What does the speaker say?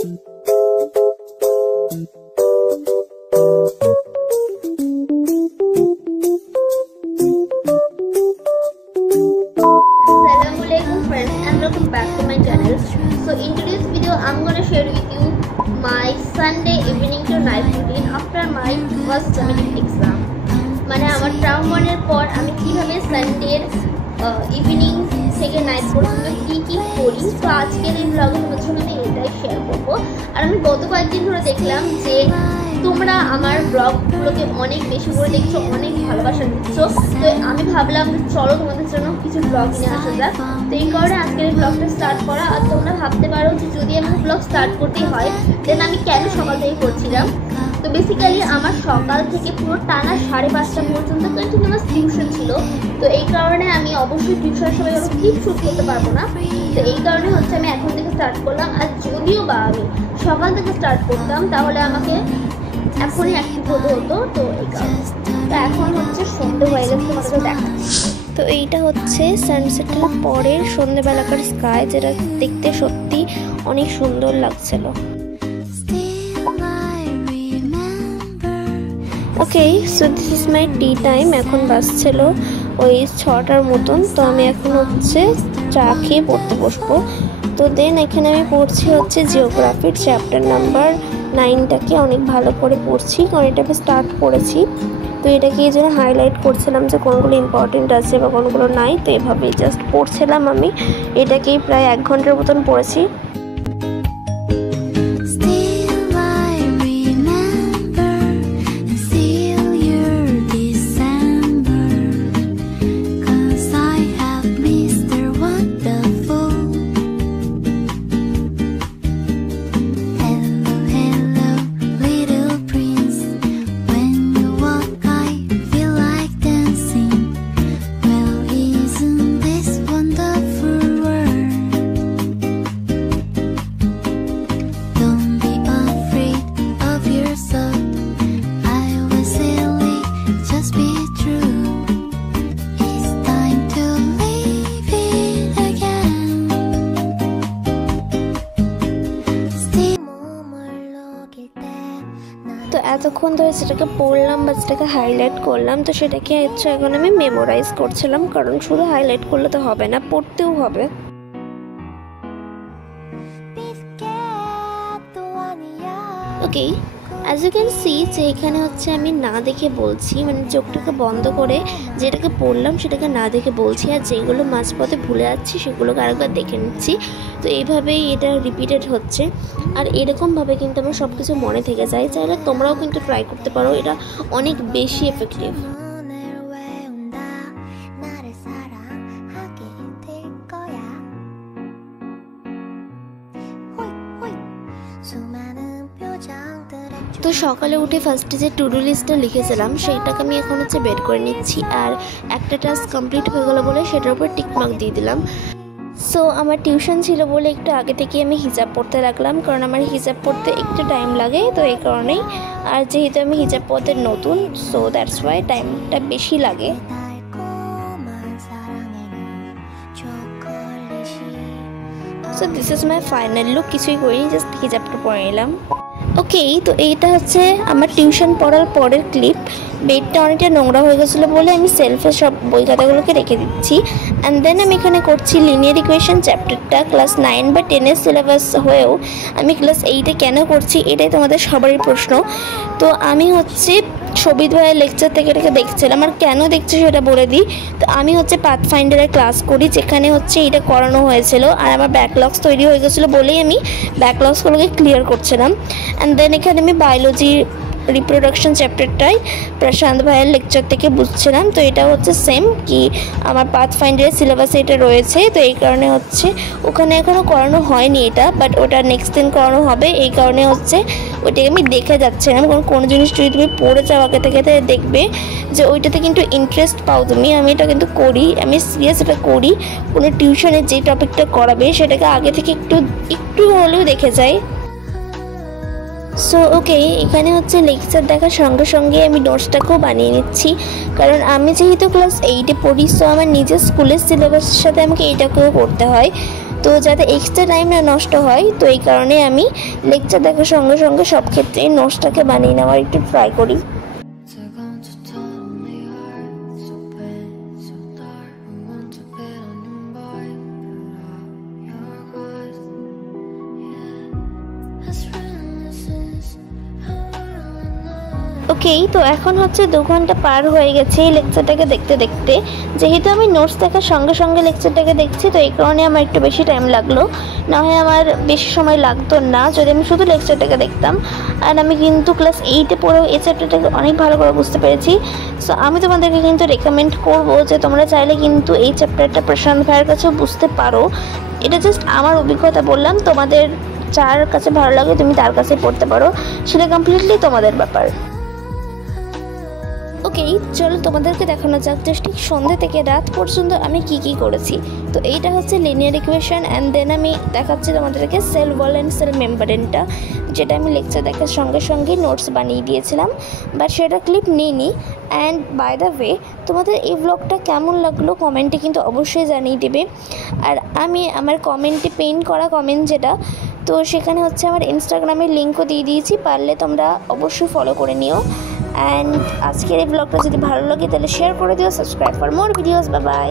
Assalamualaikum friends and welcome back to my channel. So in today's video I'm gonna share with you my Sunday evening to night routine after my first terminal exam. মানে আমার term 1 এর পর আমি কিভাবে সানডের evening থেকে night পর্যন্ত কি করি। তো আজকের এই ব্লগের মধ্যে আমি এটাই শেয়ার করব। আর আমি গত কয়েকদিন ধরে দেখলাম যে তোমরা আমার ব্লগগুলোকে অনেক বেশি করে দেখছো, অনেক ভালোবাসা দিচ্ছ। তো আমি ভাবলাম চলো তোমাদের জন্য কিছু ব্লগ নিয়ে আসা যাক। তো এই কারণে আজকের এই ব্লগটা স্টার্ট করা। আর তোমরা ভাবতে পারো যে যদি আমার ব্লগ স্টার্ট করতেই হয় দেন আমি কেন সকাল থেকে করছিলাম। তো বেসিক্যালি আমার সকাল থেকে পুরো টানা 5:30 পর্যন্ত কন্টিনিউয়াস টিউশন ছিল। তো এই কারণে আমি অবশ্যই টিউশনের সময় কোনো ক্লিপ শ্যুট করতে পারবো না। তো এই কারণে হচ্ছে আমি এখন থেকে স্টার্ট করলাম। আর যদিও বা আমি সকাল থেকে স্টার্ট করতাম তাহলে আমাকে এখনই অ্যাক্টিভ হতে হতো। তো এই কারণে তো এখন হচ্ছে সন্ধ্যে হয়ে গেছে, তোমাদেরকে দেখাচ্ছি। তো এইটা হচ্ছে সানসেটের পরের সন্ধ্যেবেলাকার স্কাই, যেটা দেখতে সত্যি অনেক সুন্দর লাগছিল। Okay, so this is my tea time. এখন বাজছিল ওই 6টার মতন। তো আমি এখন হচ্ছে চা খেয়ে পড়তে বসবো। তো দেন এখানে আমি পড়ছি হচ্ছে জিওগ্রাফির চ্যাপ্টার নাম্বার 9টাকে অনেক ভালো করে পড়ছি, কারণ এটা আমি স্টার্ট করেছি। তো এটাকে এই জন্য হাইলাইট করছিলাম যে কোনগুলো ইম্পর্টেন্ট আছে বা কোনগুলো নাই। তো এভাবেই জাস্ট পড়ছিলাম আমি। এটাকেই প্রায় 1 ঘন্টার মতন পড়েছি। তো এতক্ষণ ধরে যেটাকে পড়লাম বা যেটাকে হাইলাইট করলাম, তো সেটাকে হচ্ছে এখন আমি মেমোরাইজ করছিলাম, কারণ শুধু হাইলাইট করলে তো হবে না, পড়তেও হবে। ওকে, অ্যাজ ইউ ক্যান সি যে এখানে হচ্ছে আমি না দেখে বলছি, মানে চোখটাকে বন্ধ করে যেটাকে পড়লাম সেটাকে না দেখে বলছি, আর যেগুলো মাঝপথে ভুলে যাচ্ছি সেগুলোকে আরেকবার দেখে নিচ্ছি। তো এইভাবেই এটা রিপিটেড হচ্ছে। আর এরকমভাবে কিন্তু আমার সব কিছু মনে থেকে যায়। চাইলে তোমরাও কিন্তু ট্রাই করতে পারো, এটা অনেক বেশি এফেক্টিভ। তো সকালে উঠে ফার্স্টে যে টু ডু লিস্টটা লিখেছিলাম সেইটাকে আমি এখন হচ্ছে বের করে নিচ্ছি। আর একটা টাস্ক কমপ্লিট হয়ে গেলো বলে সেটার উপর টিকমার্ক দিয়ে দিলাম। সো আমার টিউশন ছিল বলে একটু আগে থেকে আমি হিজাব পড়তে রাখলাম, কারণ আমার হিজাব পড়তে একটু টাইম লাগে। তো এই কারণেই, আর যেহেতু আমি হিজাব পড়তে নতুন, সো দ্যাটস ওয়াই টাইমটা বেশি লাগে। So this is my final look. কিছুই করিনি, জাস্ট হিজাবটা পরে নিলাম। ওকে, তো এইটা হচ্ছে আমার টিউশন পড়ার পরের ক্লিপ। বেডটা অনেকটা নোংরা হয়ে গেছিলো বলে আমি সেলফে সব বই খাতাগুলোকে রেখে দিচ্ছি। অ্যান্ড দেন আমি এখানে করছি লিনিয়ার ইকুয়েশন চ্যাপ্টারটা। ক্লাস 9 বা 10-এর সিলেবাস হয়েও আমি ক্লাস 8-এ কেন করছি এটাই তোমাদের সবারই প্রশ্ন। তো আমি হচ্ছে সবিত ভাইয়ের লেকচার থেকে এটাকে দেখছিলাম। আর কেন দেখছি সেটা বলে দিই। তো আমি হচ্ছে পাথফাইন্ডারের ক্লাস করি, যেখানে হচ্ছে এটা করানো হয়েছিল। আর আমার ব্যাকলগস তৈরি হয়ে গেছিলো বলেই আমি ব্যাকলগসগুলোকে ক্লিয়ার করছিলাম। অ্যান্ড দেন এখানে আমি বায়োলজির রিপ্রোডাকশন চ্যাপ্টারটাই প্রশান্ত ভাইয়ের লেকচার থেকে বুঝছিলাম। তো এটা হচ্ছে সেম কি আমার পাথফাইন্ডারের সিলেবাসে এটা রয়েছে। তো এই কারণে হচ্ছে ওখানে এখনও করানো হয়নি এটা, বাট ওটা নেক্সট দিন করানো হবে। এই কারণে হচ্ছে ওইটাকে আমি দেখে যাচ্ছিলাম, কারণ কোনো জিনিস যদি তুমি পড়ে যাও আগে থেকে দেখবে যে ওইটাতে কিন্তু ইন্টারেস্ট পাও তুমি। আমি এটা কিন্তু করি, আমি সিরিয়াস এটা করি। কোনো টিউশনে যে টপিকটা করাবে সেটাকে আগে থেকে একটু হলেও দেখে যাই। সো ওকে, এখানে হচ্ছে লেকচার দেখার সঙ্গে সঙ্গে আমি নোটসটাকেও বানিয়ে নিচ্ছি, কারণ আমি যেহেতু ক্লাস 8-এ পড়ি, সো আমার নিজের স্কুলের সিলেবাসের সাথে আমাকে এটাকেও করতে হয়। তো যাতে এক্সট্রা টাইম না নষ্ট হয়, তো এই কারণে আমি লেকচার দেখার সঙ্গে সঙ্গে সব ক্ষেত্রে নোটসটাকে বানিয়ে নেওয়ার একটু ট্রাই করি। ওকে, তো এখন হচ্ছে 2 ঘন্টা পার হয়ে গেছে এই লেকচারটাকে দেখতে দেখতে। যেহেতু আমি নোটস দেখার সঙ্গে সঙ্গে লেকচারটাকে দেখছি, তো এই কারণে আমার একটু বেশি টাইম লাগলো, না হয় আমার বেশি সময় লাগতো না যদি আমি শুধু লেকচারটাকে দেখতাম। আর আমি কিন্তু ক্লাস 8-এ পড়েও এই চ্যাপ্টারটাকে অনেক ভালো করে বুঝতে পেরেছি। সো আমি তোমাদেরকে কিন্তু রেকমেন্ড করবো যে তোমরা চাইলে কিন্তু এই চ্যাপ্টারটা প্রশান্ত ভাইয়ের কাছেও বুঝতে পারো। এটা জাস্ট আমার অভিজ্ঞতা বললাম, তোমাদের যার কাছে ভালো লাগে তুমি তার কাছে পড়তে পারো, সেটা কমপ্লিটলি তোমাদের ব্যাপার। ওকে, চলো তোমাদেরকে দেখানো যাক যে ঠিক সন্ধ্যে থেকে রাত পর্যন্ত আমি কি করেছি। তো এইটা হচ্ছে লিনিয়ার ইকুয়েশন, অ্যান্ড দেন আমি দেখাচ্ছি তোমাদেরকে সেল ওয়াল অ্যান্ড সেল মেমব্রেনটা, যেটা আমি লেকচার দেখার সঙ্গে সঙ্গে নোটস বানিয়ে দিয়েছিলাম, বাট সেটা ক্লিপ নিইনি। অ্যান্ড বাই দ্য ওয়ে, তোমাদের এই ব্লগটা কেমন লাগলো কমেন্টে কিন্তু অবশ্যই জানিয়ে দেবে। আর আমি আমার কমেন্টে পেন করা কমেন্ট যেটা, তো সেখানে হচ্ছে আমার ইনস্টাগ্রামের লিঙ্কও দিয়ে দিয়েছি, পারলে তোমরা অবশ্যই ফলো করে নিও। অ্যান্ড আজকের এই ব্লগটা যদি ভালো লাগে তাহলে শেয়ার করে দিও, subscribe for more videos. Bye bye.